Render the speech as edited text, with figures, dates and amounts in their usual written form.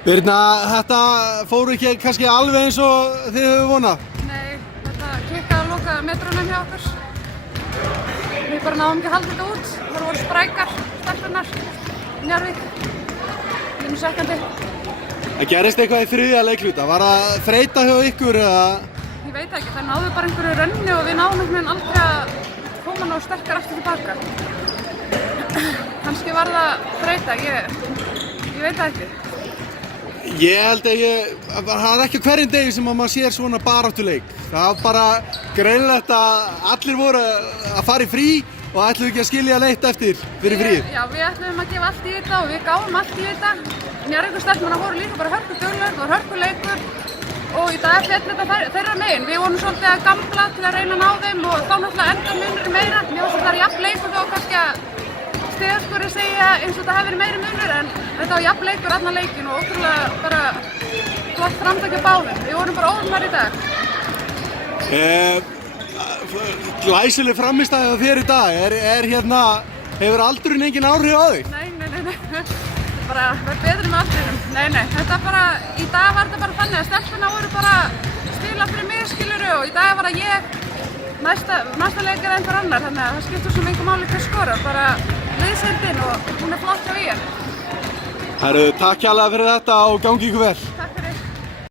Birna, þetta fór ekki kannski alveg eins og þið höfðu vonað? Nei, þetta klikkaði að loka metrunum hjá okkur. Við bara náðum ekki að halda þetta út. Það voru sprækar, stelpurnar, Njarðvík, línu sekandi. Það gerist eitthvað í þriðja leikluta. Var það þreyta hjá ykkur eða? Ég veit ekki, það náðu bara einhverju rönni og við náðum einhvern veginn aldrei að koma ná sterkar aftur tilbaka. Kannski var það þreyta, ég veit það ekki. Ég held að það er ekki á hverjum degi sem að maður sér svona baráttuleik. Það var bara greinlegt að allir voru að fara í frí og ætluðu ekki að skilja leitt eftir fyrir fríð. Já, við ætlum að gefa allt í þetta og við gáum allt í þetta. Njarðvíkurstelpurnar voru líka bara hörkuduglegar, það var hörkuleikur og í dag féll þetta þeirra megin. Við vorum svolítið að gambla til að reyna að ná þeim og þá náttúrulega enda munurinn meira. Mér finnst þetta jafn leikur þó kannski að stigaskori segja eins og þetta hefði verið meiri munur en þetta var jafn leikur allan leikin og ótrúlega bara flott framtak hjá báðum. Við vorum bara óðumar í dag. Glæsileg frammistaði á þér í dag. Hefur aldurinn engin áhrif á þig? Nei. Bara verð betri með aldrinum. Nei. Þetta bara, í dag var þetta bara þannig að stelpurnar voru bara spila fyrir mig, skilurðu, og í dag var að ég næsta leikar en einhver annar, þannig að það skiptir svo mikið máli hver skorar, bara liðsheildin og hún er flott hjá ÍR. Herru, takk kærlega fyrir þetta og gangi ykkur vel.